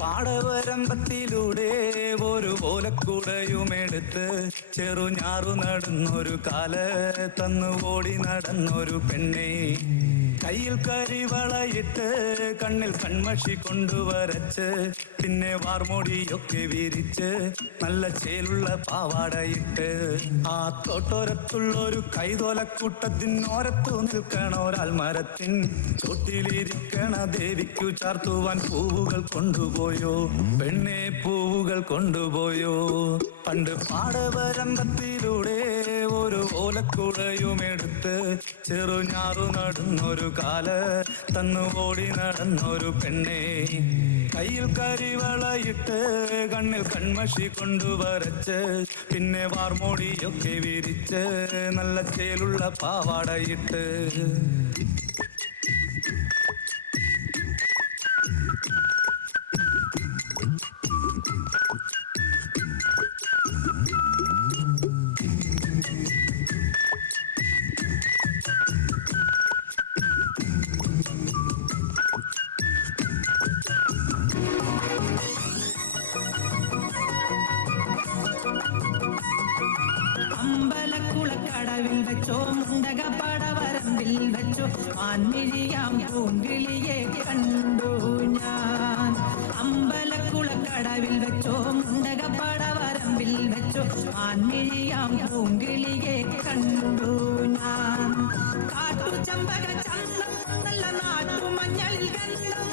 പാടവരമ്പത്തിലൂടെ ഒരു ഓലക്കുടയുമെടുത്ത് ചെറുഞാറു നടന്നൊരു കാല തന്നു ഓടി നടന്നൊരു പെണ്ണെ. കയ്യിൽ കരിവളയിട്ട് കണ്ണിൽ കൺമഷി കൊണ്ടുവരച്ച് പിന്നെ വാർമൊടിയൊക്കെ വിരിച്ച് നല്ല ചേലുള്ള പാവാടയിട്ട് ആ തോട്ടോരത്തുള്ളൊരു കൈതോലക്കൂട്ടത്തിനോരത്തു നിൽക്കണ ഒരാൾ മരത്തിൻ ചോട്ടിലിരിക്കണ ദേവിക്കു ചാർത്തുവാൻ പൂവുകൾ കൊണ്ടുപോയോ പെണ്ണെ, പൂവുകൾ കൊണ്ടുപോയോ. പണ്ട് പാടവരമ്പത്തിലൂടെ ഒരു ഓലക്കുടയുമെടുത്ത് ചെറുഞാറു നടന്നൊരു കാല തന്നു ഓടി നടന്നൊരു പെണ്ണെ. കയ്യിൽ കരിവളയിട്ട് കണ്ണിൽ കൺമഷി കൊണ്ടുവരച്ച് പിന്നെ വാർമോടിയൊക്കെ വിരിച്ച് നല്ല ചേലുള്ള പാവാടയിട്ട് അമ്പലക്കുളക്കടവിൽ വെച്ചോ മുണ്ടകപ്പടവരമ്പിൽ വെച്ചോ ആൻമിഴിയാം പൂങ്കിളിയെ കണ്ടു ഞാൻ. അമ്പലക്കുളക്കടവിൽ വെച്ചോ മുണ്ടകപ്പടവരമ്പിൽ വെച്ചോ ആൻമിഴിയാം പൂങ്കിളിയെ കണ്ടു ഞാൻ. കാട്ടുചമ്പക ചന്തം നല്ല നാട്ടുമഞ്ഞളിൽ ഗന്ധം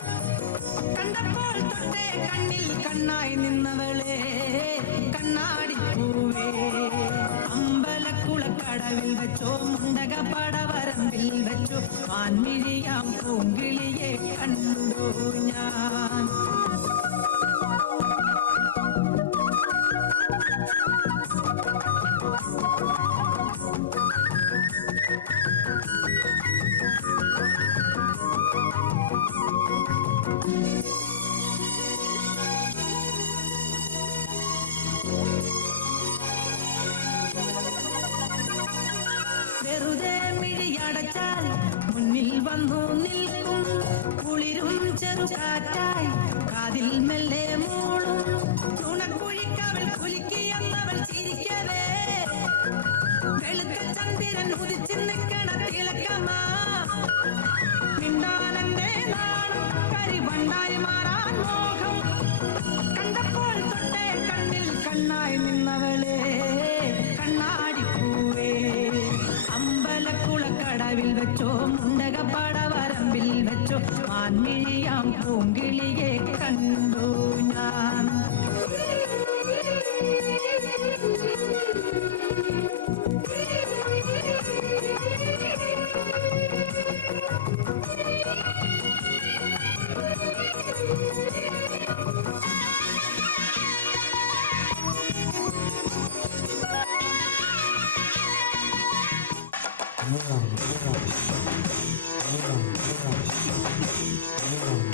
കണ്ടപ്പോൾ തൊട്ടേ കണ്ണിൽ കണ്ണായി നിന്നവളെ കണ്ണാടിപ്പൂവേ. അമ്പലക്കുളക്കടവിൽ വെച്ചോ മുണ്ടകപ്പടവരമ്പിൽ വെച്ചോ ആൻമിഴിയാം പൂങ്കിളിയെ കണ്ടു ഞാൻ. വെറുതെ മിഴിയടച്ചാൽ മുന്നിൽ വന്നു നിൽക്കും കുളിരും ചെറുകാറ്റായി കാതിൽ മെല്ലെ മൂളും തുണക്കുഴിക്കവൾ കുലുക്കിയെന്നവൾ ചിരിക്കവേ. വെളുത്ത ചന്ദ്രൻ ഉദിച്ചു നിൽക്കണ തിളക്കമാ മിണ്ടാലെന്റെ നാണം കരിവണ്ടായി മാറാൻ മോഹം കണ്ടപ്പോൾ തൊട്ടേ കണ്ണിൽ കണ്ണായി നിന്നവളെ കണ്ണാടിപ്പൂവേ. അമ്പലക്കുളക്കടവിൽ വെച്ചോ മുണ്ടകപ്പടവരമ്പിൽ വെച്ചോ ആൻമിഴിയാം പൂങ്കിളിയെ കണ്ടു ഞാൻ.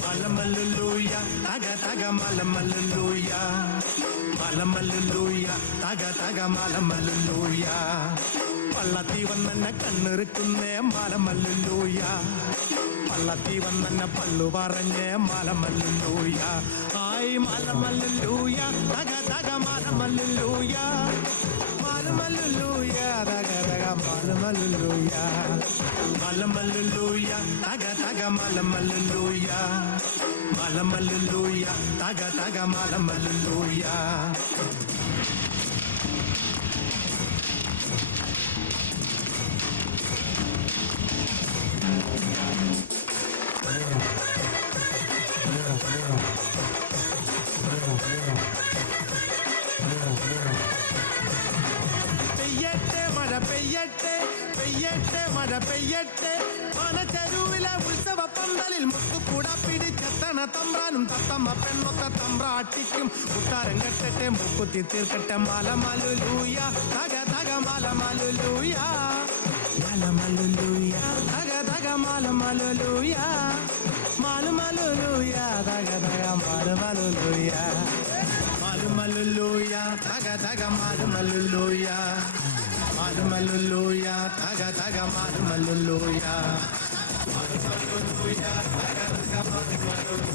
മലമല്ലുലൂയ തക തക മലമല്ലുലൂയ മലമല്ലുലൂയ തക തക മലമല്ലുലൂയ. പള്ളത്തി വന്നെന്നെ കണ്ണിറുക്കുന്നേ മലമല്ലുലൂയ പള്ളത്തി വന്നെന്നെ പള്ളു പറഞ്ഞേ മലമല്ലുലൂയ. ആയി മലമല്ലുലൂയ തക തക മലമല്ലുലൂയ മലമല്ലുലൂയ തക തക മലമല്ലുലൂയ മലമല്ലുലൂയ തക തക മലമല്ലുലൂയ മലമല്ലുലൂയ തക തക മലമല്ലുലൂയ. പെയ്യട്ടെ മഴ പെയ്യട്ടെ പെയ്യട്ടെ മഴ പെയ്യട്ടെ മനച്ചെരുവിലെ ഉത്സവ പന്തലിൽ മുത്തുകൂട പിടിച്ചെത്തണ തമ്പ്രാനും തത്തമ്മ പെണ്ണൊത്ത തമ്പ്രാട്ടിക്കും ഉത്താരം കെട്ടട്ടെ മുക്കുത്തി തീർക്കട്ടെ മലമല്ലുലൂയ തക തക മലമല്ലുലൂയ മലമല്ലുലൂയ തക തക മലമല്ലുലൂയ മലമല്ലുലൂയ തക തക മലമല്ലുലൂയ മലമല്ലുലൂയ തക തക മലമല്ലുലൂയ മലമല്ലുലൂയ തക തക മലമല്ലുലൂയ മലമല്ലുലൂയ തക തക മലമല്ലുലൂയ